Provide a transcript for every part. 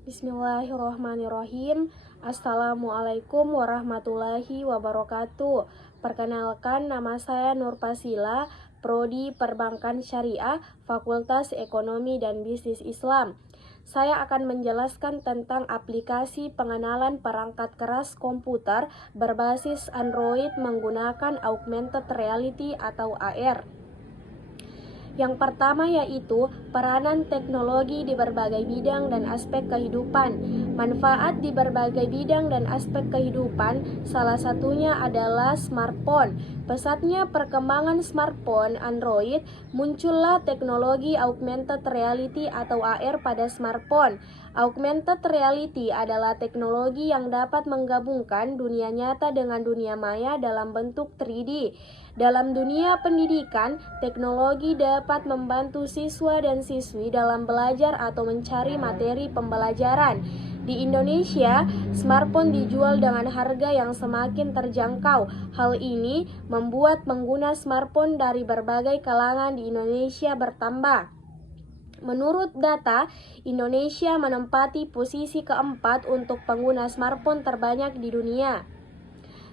Bismillahirrahmanirrahim. Assalamualaikum warahmatullahi wabarakatuh. Perkenalkan, nama saya Nur Pasila, Prodi Perbankan Syariah, Fakultas Ekonomi dan Bisnis Islam. Saya akan menjelaskan tentang aplikasi pengenalan perangkat keras komputer berbasis Android menggunakan augmented reality atau AR. Yang pertama yaitu peranan teknologi di berbagai bidang dan aspek kehidupan. Manfaat di berbagai bidang dan aspek kehidupan salah satunya adalah smartphone. Pesatnya perkembangan smartphone Android, muncullah teknologi augmented reality atau AR pada smartphone. Augmented reality adalah teknologi yang dapat menggabungkan dunia nyata dengan dunia maya dalam bentuk 3D. Dalam dunia pendidikan, teknologi dapat membantu siswa dan siswi dalam belajar atau mencari materi pembelajaran. Di Indonesia, smartphone dijual dengan harga yang semakin terjangkau. Hal ini membuat pengguna smartphone dari berbagai kalangan di Indonesia bertambah. Menurut data, Indonesia menempati posisi keempat untuk pengguna smartphone terbanyak di dunia.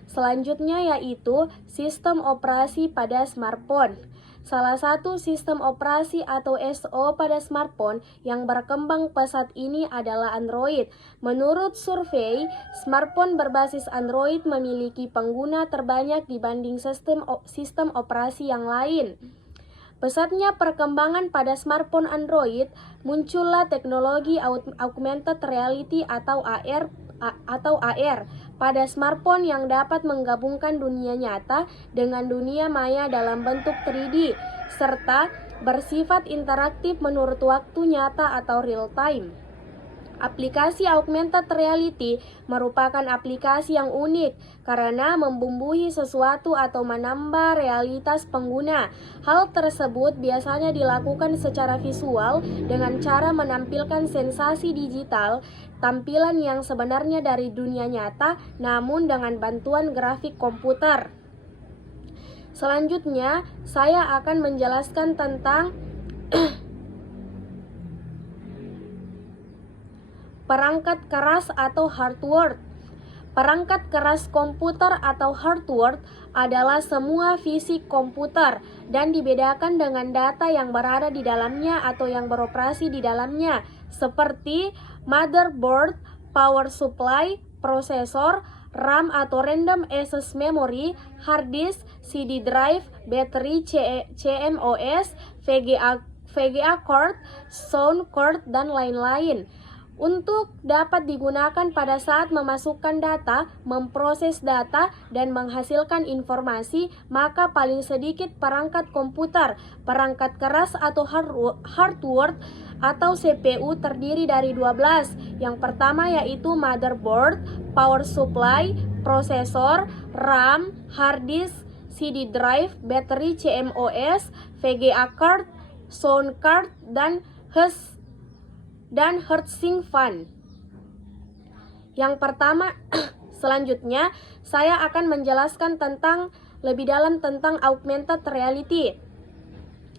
Selanjutnya yaitu sistem operasi pada smartphone. Salah satu sistem operasi atau SO pada smartphone yang berkembang pesat ini adalah Android. Menurut survei, smartphone berbasis Android memiliki pengguna terbanyak dibanding sistem operasi yang lain. Pesatnya perkembangan pada smartphone Android, muncullah teknologi augmented reality atau AR pada smartphone yang dapat menggabungkan dunia nyata dengan dunia maya dalam bentuk 3D serta bersifat interaktif menurut waktu nyata atau real time. Aplikasi augmented reality merupakan aplikasi yang unik karena membumbui sesuatu atau menambah realitas pengguna. Hal tersebut biasanya dilakukan secara visual dengan cara menampilkan sensasi digital, tampilan yang sebenarnya dari dunia nyata namun dengan bantuan grafik komputer. Selanjutnya, saya akan menjelaskan tentang perangkat keras atau hardware. Perangkat keras komputer atau hardware adalah semua fisik komputer dan dibedakan dengan data yang berada di dalamnya atau yang beroperasi di dalamnya, seperti motherboard, power supply, prosesor, RAM atau random access memory, hard disk, CD drive, baterai, CMOS, VGA card, sound card, dan lain-lain. Untuk dapat digunakan pada saat memasukkan data, memproses data, dan menghasilkan informasi, maka paling sedikit perangkat komputer, perangkat keras atau hardware atau CPU terdiri dari 12. Yang pertama yaitu motherboard, power supply, prosesor, RAM, hard disk, CD drive, baterai CMOS, VGA card, sound card, dan heatsink fan. Yang pertama, selanjutnya saya akan menjelaskan lebih dalam tentang augmented reality.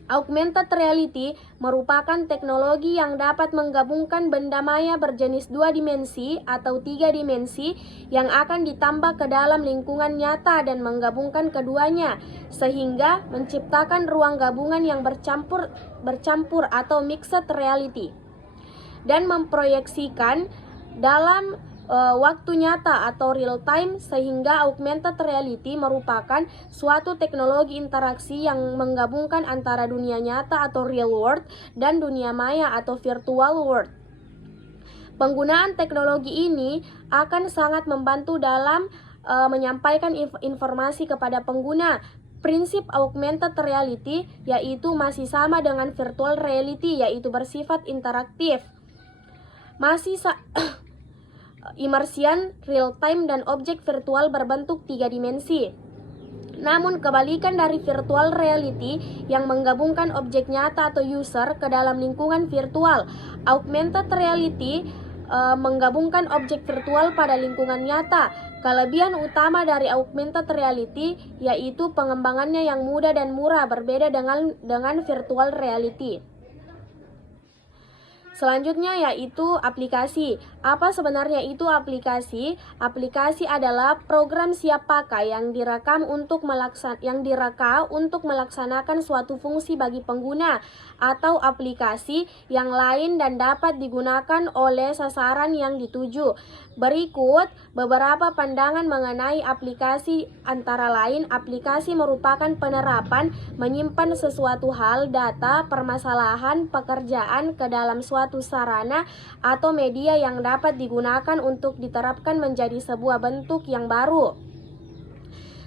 Augmented reality merupakan teknologi yang dapat menggabungkan benda maya berjenis 2 dimensi atau 3 dimensi yang akan ditambah ke dalam lingkungan nyata dan menggabungkan keduanya sehingga menciptakan ruang gabungan yang bercampur atau mixed reality dan memproyeksikan dalam waktu nyata atau real time, sehingga augmented reality merupakan suatu teknologi interaksi yang menggabungkan antara dunia nyata atau real world dan dunia maya atau virtual world. Penggunaan teknologi ini akan sangat membantu dalam menyampaikan informasi kepada pengguna. Prinsip augmented reality yaitu masih sama dengan virtual reality, yaitu bersifat interaktif. Immersion, real time, dan objek virtual berbentuk 3 dimensi. Namun kebalikan dari virtual reality yang menggabungkan objek nyata atau user ke dalam lingkungan virtual, augmented reality menggabungkan objek virtual pada lingkungan nyata. Kelebihan utama dari augmented reality yaitu pengembangannya yang mudah dan murah, berbeda dengan virtual reality. Selanjutnya yaitu aplikasi. Apa sebenarnya itu aplikasi? Aplikasi adalah program siap pakai yang direka untuk melaksanakan suatu fungsi bagi pengguna atau aplikasi yang lain dan dapat digunakan oleh sasaran yang dituju. Berikut beberapa pandangan mengenai aplikasi, antara lain aplikasi merupakan penerapan menyimpan sesuatu hal, data, permasalahan, pekerjaan ke dalam suatu sarana atau media yang dapat digunakan untuk diterapkan menjadi sebuah bentuk yang baru.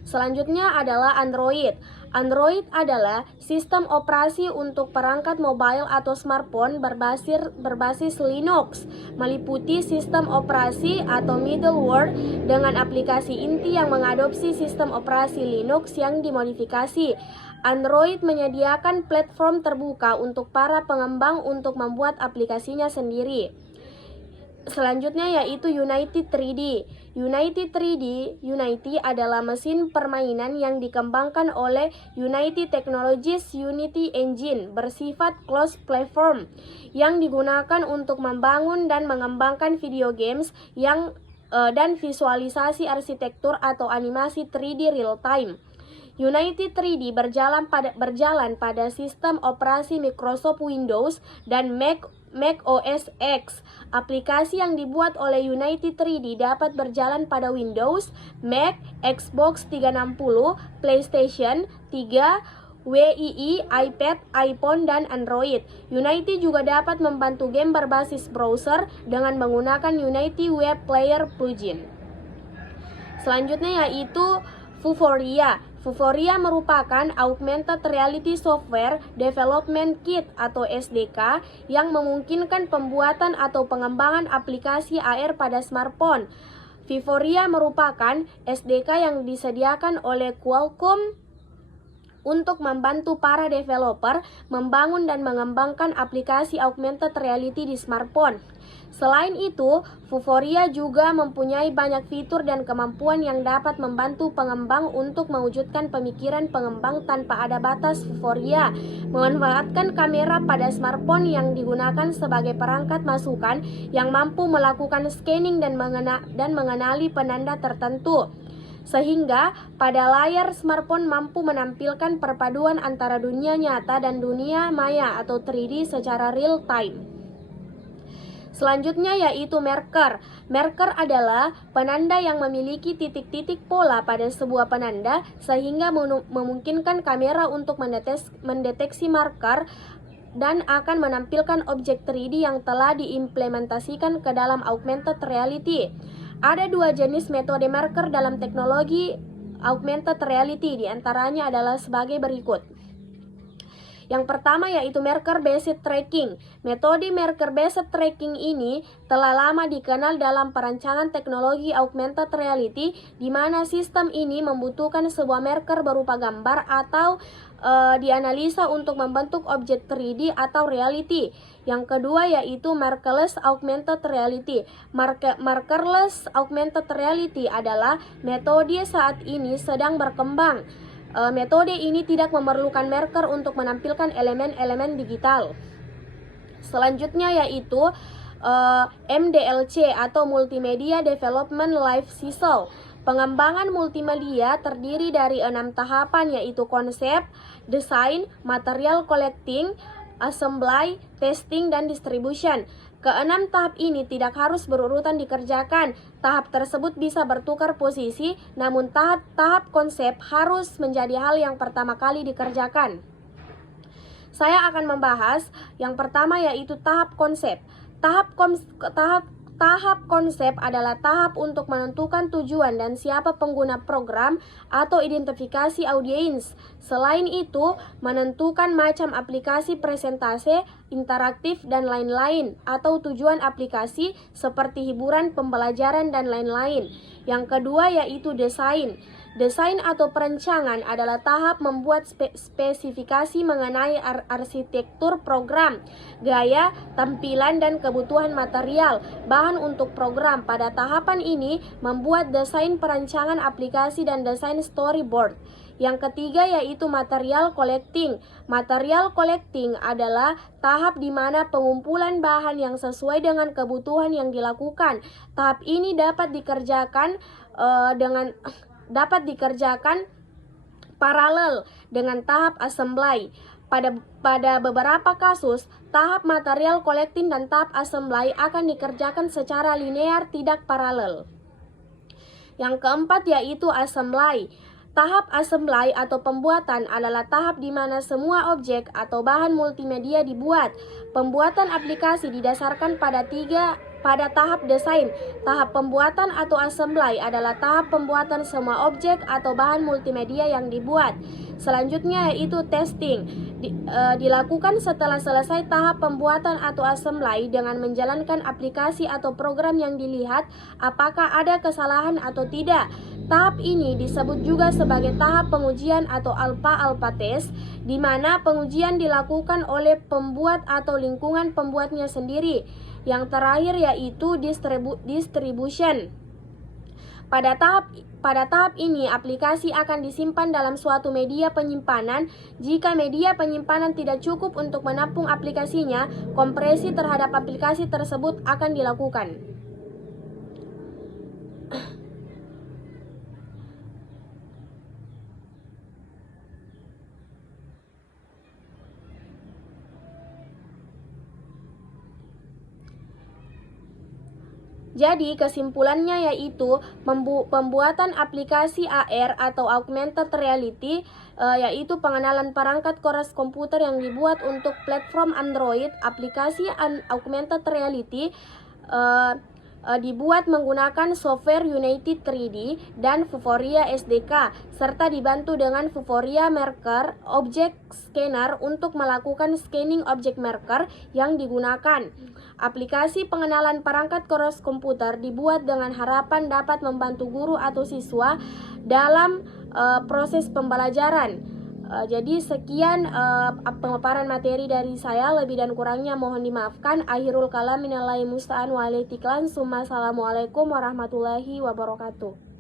Selanjutnya adalah Android. Android adalah sistem operasi untuk perangkat mobile atau smartphone berbasis Linux, meliputi sistem operasi atau middleware dengan aplikasi inti yang mengadopsi sistem operasi Linux yang dimodifikasi. Android menyediakan platform terbuka untuk para pengembang untuk membuat aplikasinya sendiri. Selanjutnya yaitu Unity 3D. Unity adalah mesin permainan yang dikembangkan oleh Unity Technologies Unity Engine bersifat closed platform yang digunakan untuk membangun dan mengembangkan video games dan visualisasi arsitektur atau animasi 3D real time. Unity 3D berjalan pada sistem operasi Microsoft Windows dan Mac OS X. Aplikasi yang dibuat oleh Unity 3D dapat berjalan pada Windows, Mac, Xbox 360, PlayStation 3, Wii, iPad, iPhone, dan Android. Unity juga dapat membantu game berbasis browser dengan menggunakan Unity Web Player plugin. Selanjutnya yaitu Vuforia. Vuforia merupakan Augmented Reality Software Development Kit atau SDK yang memungkinkan pembuatan atau pengembangan aplikasi AR pada smartphone. Vuforia merupakan SDK yang disediakan oleh Qualcomm untuk membantu para developer membangun dan mengembangkan aplikasi augmented reality di smartphone. Selain itu, Vuforia juga mempunyai banyak fitur dan kemampuan yang dapat membantu pengembang untuk mewujudkan pemikiran pengembang tanpa ada batas. Vuforia memanfaatkan kamera pada smartphone yang digunakan sebagai perangkat masukan yang mampu melakukan scanning dan mengenali penanda tertentu, sehingga pada layar smartphone mampu menampilkan perpaduan antara dunia nyata dan dunia maya atau 3D secara real time. Selanjutnya yaitu marker. Marker adalah penanda yang memiliki titik-titik pola pada sebuah penanda sehingga memungkinkan kamera untuk mendeteksi marker dan akan menampilkan objek 3D yang telah diimplementasikan ke dalam augmented reality. Ada dua jenis metode marker dalam teknologi augmented reality, diantaranya adalah sebagai berikut. Yang pertama yaitu marker based tracking. Metode marker based tracking ini telah lama dikenal dalam perancangan teknologi augmented reality, di mana sistem ini membutuhkan sebuah marker berupa gambar atau dianalisa untuk membentuk objek 3D atau reality. Yang kedua yaitu markerless augmented reality. Markerless augmented reality adalah metode saat ini sedang berkembang. Metode ini tidak memerlukan marker untuk menampilkan elemen-elemen digital. Selanjutnya yaitu MDLC atau Multimedia Development Life Cycle. Pengembangan multimedia terdiri dari 6 tahapan yaitu konsep, desain, material collecting, assembly, testing, dan distribution. Keenam tahap ini tidak harus berurutan dikerjakan. Tahap tersebut bisa bertukar posisi, namun tahap konsep harus menjadi hal yang pertama kali dikerjakan. Saya akan membahas yang pertama yaitu tahap konsep. Tahap konsep adalah tahap untuk menentukan tujuan dan siapa pengguna program atau identifikasi audiens. Selain itu, menentukan macam aplikasi presentase, interaktif, dan lain-lain, atau tujuan aplikasi seperti hiburan, pembelajaran, dan lain-lain. Yang kedua yaitu desain. Desain atau perencangan adalah tahap membuat spesifikasi mengenai arsitektur program, gaya, tampilan, dan kebutuhan material, bahan untuk program. Pada tahapan ini, membuat desain perancangan aplikasi dan desain storyboard. Yang ketiga yaitu material collecting. Material collecting adalah tahap di mana pengumpulan bahan yang sesuai dengan kebutuhan yang dilakukan. Tahap ini dapat dikerjakan paralel dengan tahap assembly. Pada beberapa kasus, tahap material collecting dan tahap assembly akan dikerjakan secara linear, tidak paralel. Yang keempat yaitu assembly. Tahap assembly atau pembuatan adalah tahap di mana semua objek atau bahan multimedia dibuat. Pembuatan aplikasi didasarkan pada tahap desain. Tahap pembuatan atau assembly adalah tahap pembuatan semua objek atau bahan multimedia yang dibuat. Selanjutnya yaitu testing. Dilakukan setelah selesai tahap pembuatan atau assembly dengan menjalankan aplikasi atau program yang dilihat apakah ada kesalahan atau tidak. Tahap ini disebut juga sebagai tahap pengujian atau alpha test, di mana pengujian dilakukan oleh pembuat atau lingkungan pembuatnya sendiri. Yang terakhir yaitu distribution. Pada tahap ini, aplikasi akan disimpan dalam suatu media penyimpanan. Jika media penyimpanan tidak cukup untuk menampung aplikasinya, kompresi terhadap aplikasi tersebut akan dilakukan. Jadi kesimpulannya yaitu pembuatan aplikasi AR atau augmented reality yaitu pengenalan perangkat keras komputer yang dibuat untuk platform Android. Aplikasi augmented reality dibuat menggunakan software Unity 3D dan Vuforia SDK serta dibantu dengan Vuforia Marker Object Scanner untuk melakukan scanning objek marker yang digunakan. Aplikasi pengenalan perangkat keras komputer dibuat dengan harapan dapat membantu guru atau siswa dalam proses pembelajaran. Jadi sekian pemaparan materi dari saya, lebih dan kurangnya mohon dimaafkan. Akhirul kalam minallahi musta'an wa alaihi tiklan. Assalamualaikum warahmatullahi wabarakatuh.